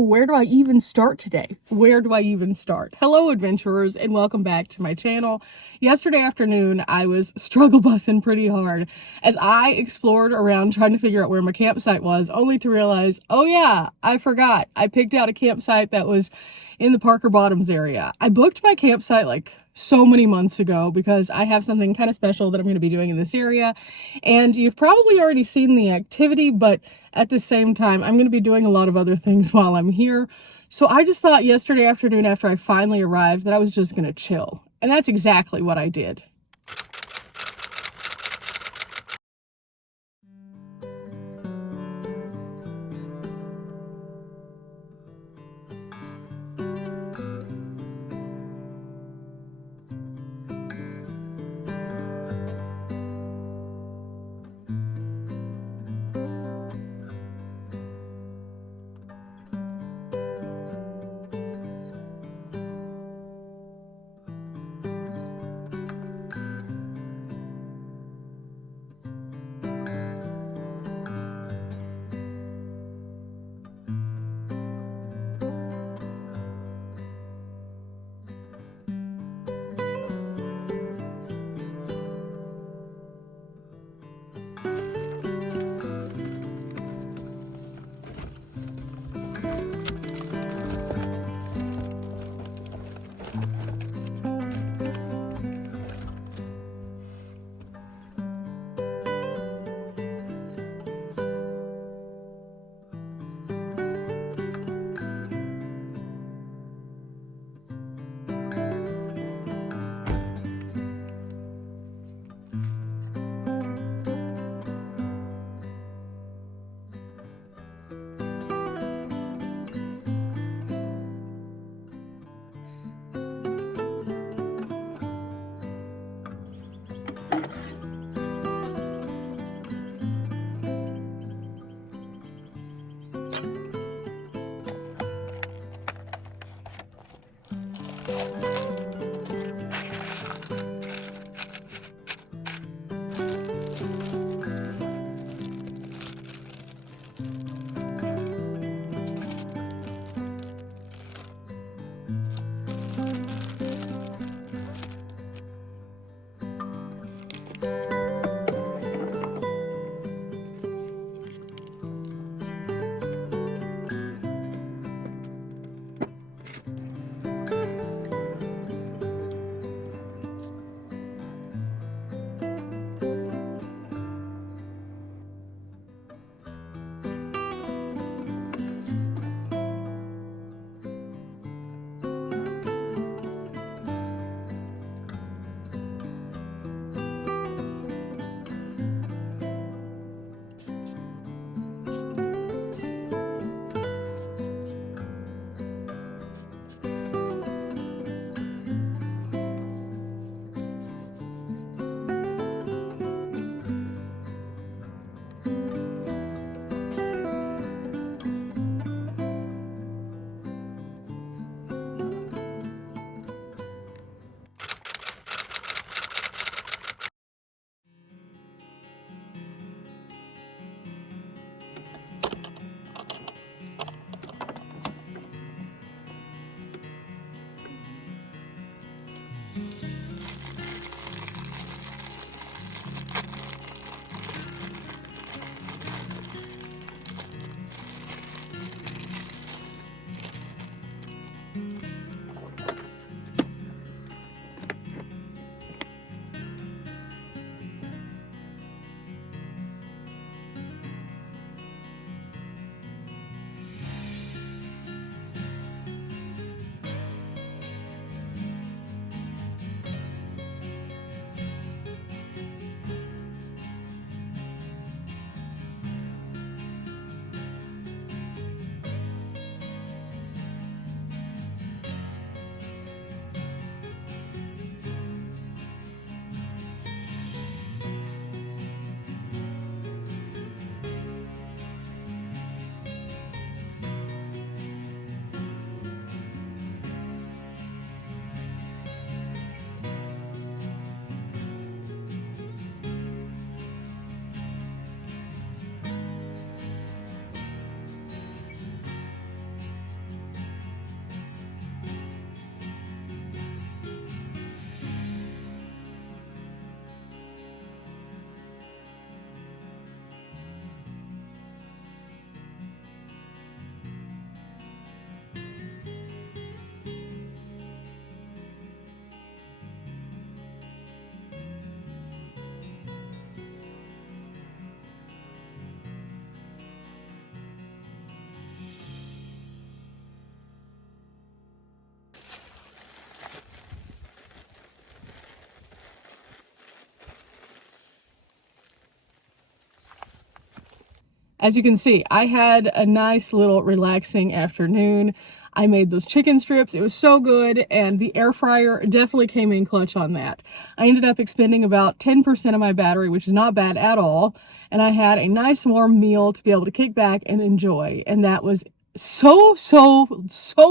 where do I even start today? Where do I even start? Hello, adventurers, and welcome back to my channel. Yesterday afternoon, I was struggle bussing pretty hard as I explored around trying to figure out where my campsite was, only to realize, oh yeah, I forgot. I picked out a campsite that was in the Parker Bottoms area. I booked my campsite like so many months ago because I have something kind of special that I'm going to be doing in this area, and you've probably already seen the activity, but at the same time I'm going to be doing a lot of other things while I'm here. So I just thought yesterday afternoon after I finally arrived that I was just going to chill, and that's exactly what I did. as you can see, I had a nice little relaxing afternoon. I made those chicken strips. It was so good, and the air fryer definitely came in clutch on that. I ended up expending about 10% of my battery, which is not bad at all, and I had a nice warm meal to be able to kick back and enjoy, and that was so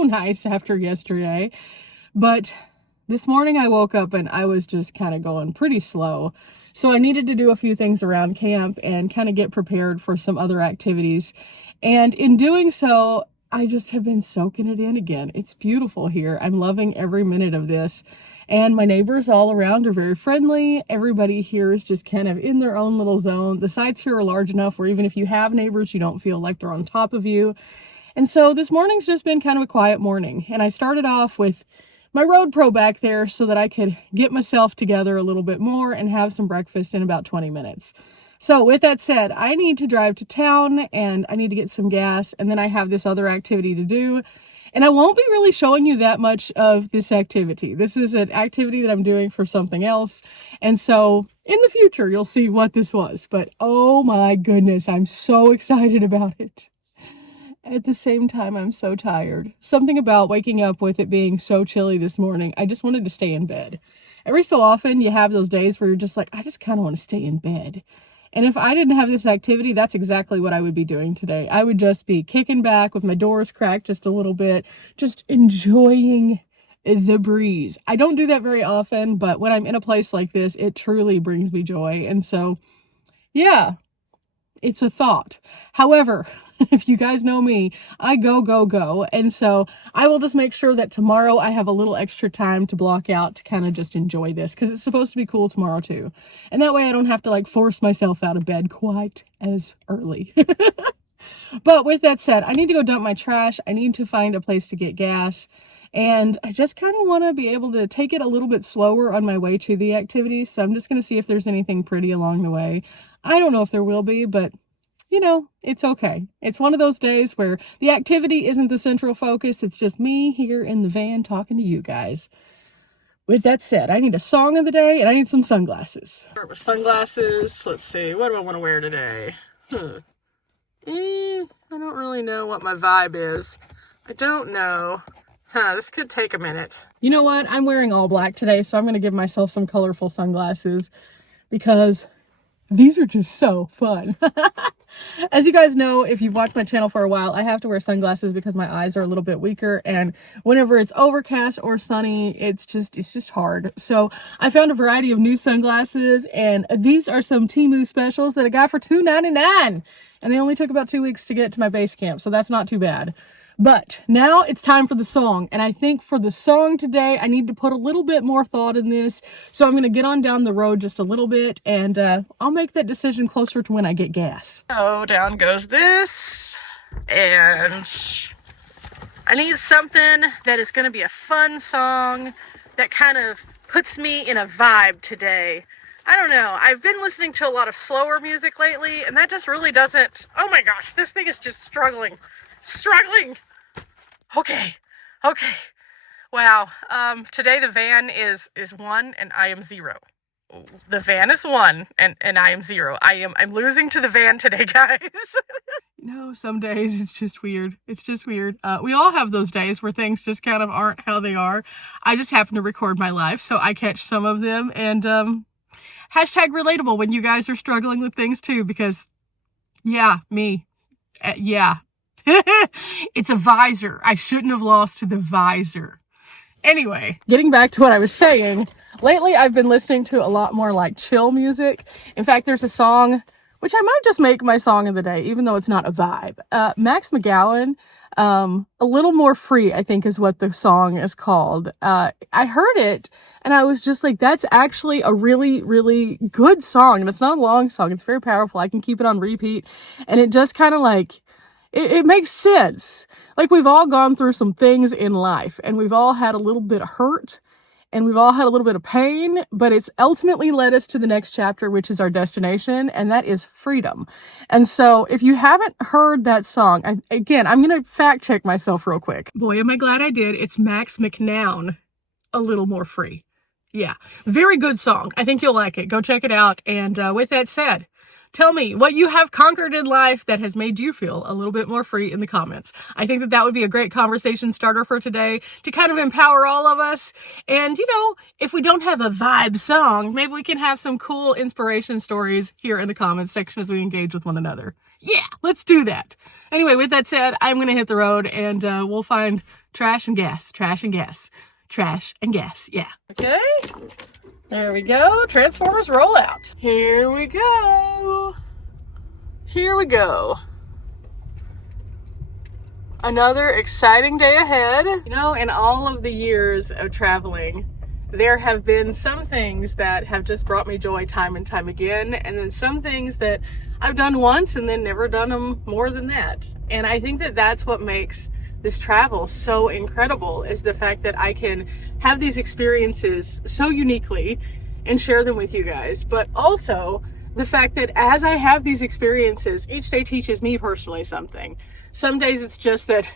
nice after yesterday. But this morning I woke up and I was just kind of going pretty slow. So I needed to do a few things around camp and kind of get prepared for some other activities. And in doing so, I just have been soaking it in again. It's beautiful here. I'm loving every minute of this. And my neighbors all around are very friendly. Everybody here is just kind of in their own little zone. The sites here are large enough where even if you have neighbors, you don't feel like they're on top of you. And so this morning's just been kind of a quiet morning. And I started off with my road pro back there so that I could get myself together a little bit more and have some breakfast in about 20 minutes. So with that said, I need to drive to town and I need to get some gas, and then I have this other activity to do. And I won't be really showing you that much of this activity. This is an activity that I'm doing for something else. And so in the future, you'll see what this was. But oh my goodness, I'm so excited about it. At the same time, I'm so tired. Something about waking up with it being so chilly this morning, I just wanted to stay in bed. Every so often, you have those days where you're just like, I just kind of want to stay in bed. And if I didn't have this activity, that's exactly what I would be doing today. I would just be kicking back with my doors cracked just a little bit, just enjoying the breeze. I don't do that very often, but when I'm in a place like this, it truly brings me joy. And so, yeah, it's a thought. However, if you guys know me, I go. And so I will just make sure that tomorrow I have a little extra time to block out to kind of just enjoy this, because it's supposed to be cool tomorrow too. And that way I don't have to like force myself out of bed quite as early. But with that said, I need to go dump my trash. I need to find a place to get gas. And I just kind of want to be able to take it a little bit slower on my way to the activities. So I'm just going to see if there's anything pretty along the way. I don't know if there will be, but you know, it's okay. It's one of those days where the activity isn't the central focus. It's just me here in the van talking to you guys. With that said, I need a song of the day and I need some sunglasses. Start with sunglasses. Let's see. What do I want to wear today? I don't really know what my vibe is. I don't know. This could take a minute. You know what? I'm wearing all black today, so I'm going to give myself some colorful sunglasses because these are just so fun. As you guys know, if you've watched my channel for a while, I have to wear sunglasses because my eyes are a little bit weaker, and whenever it's overcast or sunny, it's just hard. So I found a variety of new sunglasses, and these are some Temu specials that I got for $2.99, and they only took about 2 weeks to get to my base camp, so that's not too bad. But now it's time for the song. And I think for the song today, I need to put a little bit more thought in this. So I'm going to get on down the road just a little bit, and I'll make that decision closer to when I get gas. So down goes this. And I need something that is going to be a fun song that kind of puts me in a vibe today. I don't know. I've been listening to a lot of slower music lately, and that just really doesn't... Oh my gosh, this thing is just struggling. Okay. Wow. Today the van is 1 and I am 0. The van is 1 and I am 0. I'm losing to the van today, guys. You know, some days it's just weird. We all have those days where things just kind of aren't how they are. I just happen to record my life, so I catch some of them, and hashtag relatable when you guys are struggling with things too, because yeah, me. Yeah. It's a visor. I shouldn't have lost to the visor. Anyway, getting back to what I was saying, lately I've been listening to a lot more like chill music. In fact, there's a song, which I might just make my song of the day, even though it's not a vibe. Max McGowan, A Little More Free, I think is what the song is called. I heard it and I was just like, that's actually a really, really good song. And it's not a long song. It's very powerful. I can keep it on repeat. And it just kind of like, it makes sense. Like, we've all gone through some things in life, and we've all had a little bit of hurt, and we've all had a little bit of pain, but it's ultimately led us to the next chapter, which is our destination, and that is freedom. And so if you haven't heard that song, I'm going to fact check myself real quick. Boy, am I glad I did. It's Max McNown, A Little More Free. Yeah, very good song. I think you'll like it. Go check it out. And with that said, Tell me what you have conquered in life that has made you feel a little bit more free in the comments. I think that that would be a great conversation starter for today to kind of empower all of us. And, you know, if we don't have a vibe song, maybe we can have some cool inspiration stories here in the comments section as we engage with one another. Yeah, let's do that. Anyway, with that said, I'm going to hit the road and we'll find trash and gas, trash and gas, trash and gas. Yeah. Okay. There we go. Transformers roll out. Here we go. Here we go. Another exciting day ahead. You know, in all of the years of traveling, there have been some things that have just brought me joy time and time again, and then some things that I've done once and then never done them more than that. And I think that that's what makes this travel so incredible, is the fact that I can have these experiences so uniquely and share them with you guys. But also the fact that as I have these experiences, each day teaches me personally something. Some days it's just that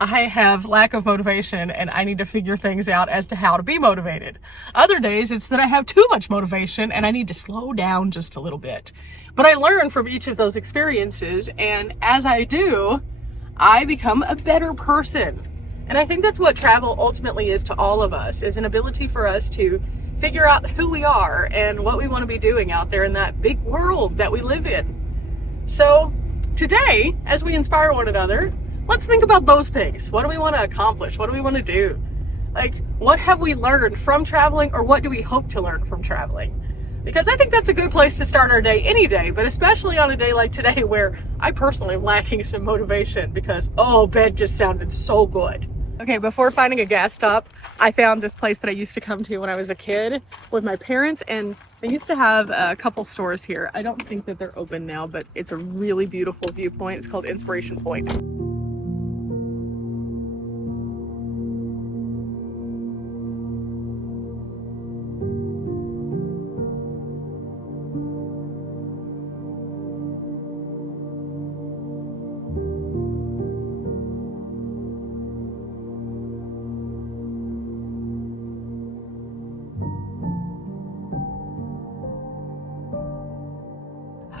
I have lack of motivation and I need to figure things out as to how to be motivated. Other days it's that I have too much motivation and I need to slow down just a little bit. But I learn from each of those experiences, and as I do, I become a better person. And I think that's what travel ultimately is to all of us, is an ability for us to figure out who we are and what we want to be doing out there in that big world that we live in. So today, as we inspire one another, let's think about those things. What do we want to accomplish? What do we want to do? Like, what have we learned from traveling, or what do we hope to learn from traveling? Because I think that's a good place to start our day any day, but especially on a day like today where I personally am lacking some motivation because, oh, bed just sounded so good. Okay, before finding a gas stop, I found this place that I used to come to when I was a kid with my parents, and they used to have a couple stores here. I don't think that they're open now, but it's a really beautiful viewpoint. It's called Inspiration Point.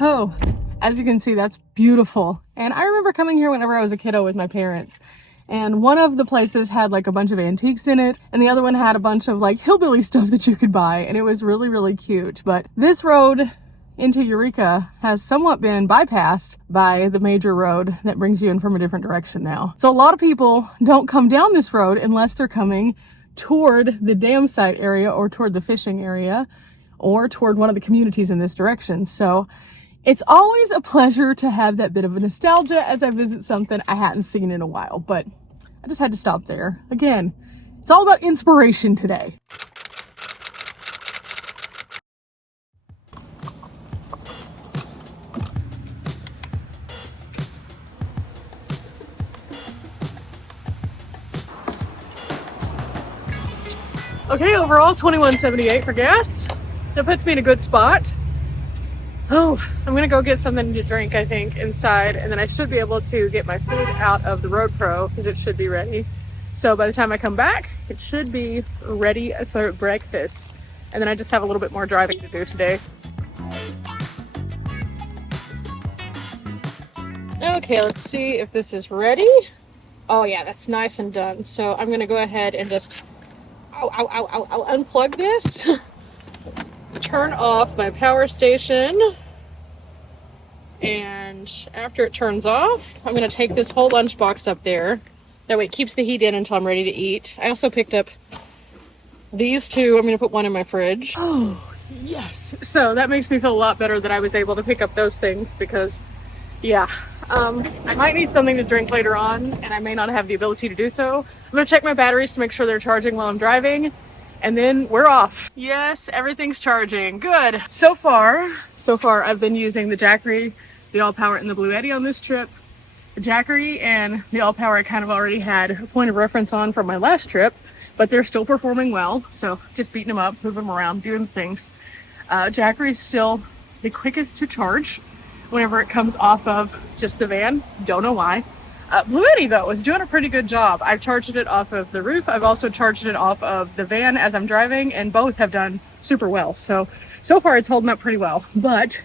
Oh, as you can see, that's beautiful. And I remember coming here whenever I was a kiddo with my parents. And one of the places had like a bunch of antiques in it, and the other one had a bunch of like hillbilly stuff that you could buy, and it was really, really cute. But this road into Eureka has somewhat been bypassed by the major road that brings you in from a different direction now. So a lot of people don't come down this road unless they're coming toward the dam site area or toward the fishing area or toward one of the communities in this direction. So it's always a pleasure to have that bit of a nostalgia as I visit something I hadn't seen in a while, but I just had to stop there. Again, it's all about inspiration today. Okay, overall $21.78 for gas. That puts me in a good spot. Oh, I'm gonna go get something to drink, I think, inside, and then I should be able to get my food out of the Road Pro because it should be ready. So by the time I come back, it should be ready for breakfast. And then I just have a little bit more driving to do today. Okay, let's see if this is ready. Oh yeah, that's nice and done. So I'm gonna go ahead and just unplug this. Turn off my power station, and after it turns off, I'm going to take this whole lunchbox up there. That way it keeps the heat in until I'm ready to eat. I also picked up these two. I'm going to put one in my fridge. Oh, yes. So that makes me feel a lot better that I was able to pick up those things because, yeah, I might need something to drink later on, and I may not have the ability to do so. I'm going to check my batteries to make sure they're charging while I'm driving. And then we're off. Yes, everything's charging. Good. So far, I've been using the Jackery, the All Power, and the Blue Eddy on this trip. The Jackery and the All Power I kind of already had a point of reference on from my last trip, but they're still performing well. So just beating them up, moving them around, doing things. Jackery is still the quickest to charge whenever it comes off of just the van. Don't know why. Blue Eddy, though, is doing a pretty good job. I've charged it off of the roof. I've also charged it off of the van as I'm driving, and both have done super well. So far it's holding up pretty well. But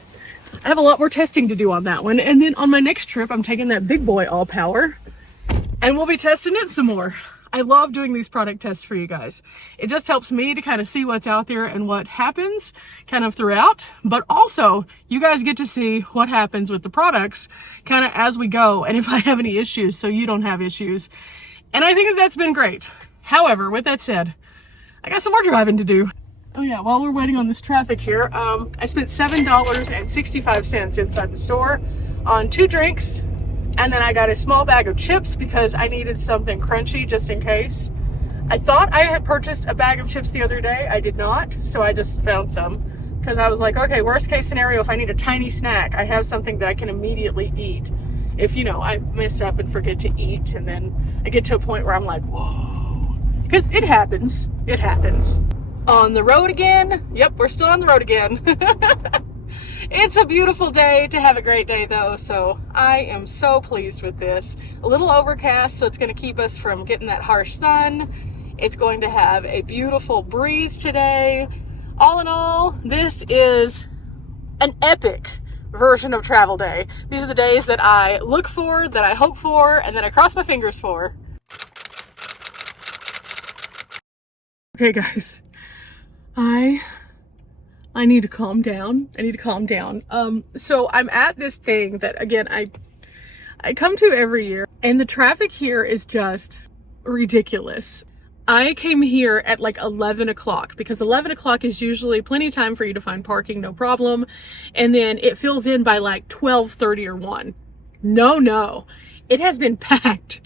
I have a lot more testing to do on that one. And then on my next trip, I'm taking that big boy all power and we'll be testing it some more. I love doing these product tests for you guys. It just helps me to kind of see what's out there and what happens kind of throughout, but also you guys get to see what happens with the products kind of as we go and if I have any issues so you don't have issues. And I think that that's been great. However, with that said, I got some more driving to do. Oh yeah, while we're waiting on this traffic here, I spent $7.65 inside the store on 2 drinks, and then I got a small bag of chips because I needed something crunchy just in case. I thought I had purchased a bag of chips the other day. I did not, so I just found some because I was like, okay, worst case scenario, if I need a tiny snack, I have something that I can immediately eat. If, you know, I mess up and forget to eat, and then I get to a point where I'm like, whoa, because it happens. It happens. On the road again. Yep, we're still on the road again. It's a beautiful day. To have a great day though, so I am so pleased with this. A little overcast, so it's going to keep us from getting that harsh sun. It's going to have a beautiful breeze today. All in all, this is an epic version of travel day. These are the days that I look for, that I hope for, and that I cross my fingers for. Okay guys, I need to calm down. So I'm at this thing that, again, I come to every year, and the traffic here is just ridiculous. I came here at like 11 o'clock because 11 o'clock is usually plenty of time for you to find parking, no problem. And then it fills in by like 12:30 or 1. No, it has been packed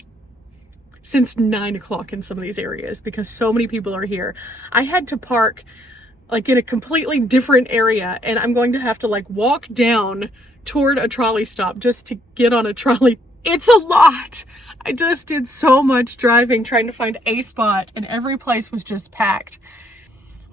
since 9 o'clock in some of these areas because so many people are here. I had to park like in a completely different area, and I'm going to have to like walk down toward a trolley stop just to get on a trolley. It's a lot. I just did so much driving trying to find a spot, and every place was just packed.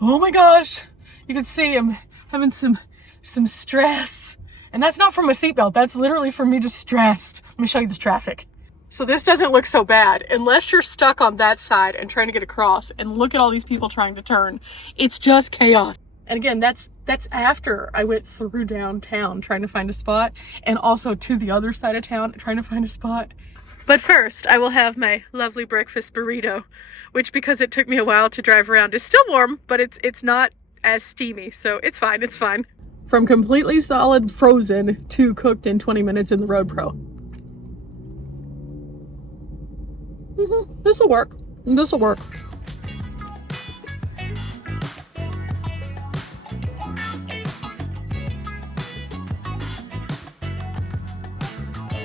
Oh my gosh, you can see I'm having some stress, and that's not from a seatbelt. That's literally from me just stressed. Let me show you this traffic. So this doesn't look so bad unless you're stuck on that side and trying to get across, and look at all these people trying to turn. It's just chaos. And again, that's after I went through downtown trying to find a spot, and also to the other side of town trying to find a spot. But first, I will have my lovely breakfast burrito, which, because it took me a while to drive around, is still warm, but it's not as steamy, so it's fine, it's fine. From completely solid frozen to cooked in 20 minutes in the Road Pro. This'll work.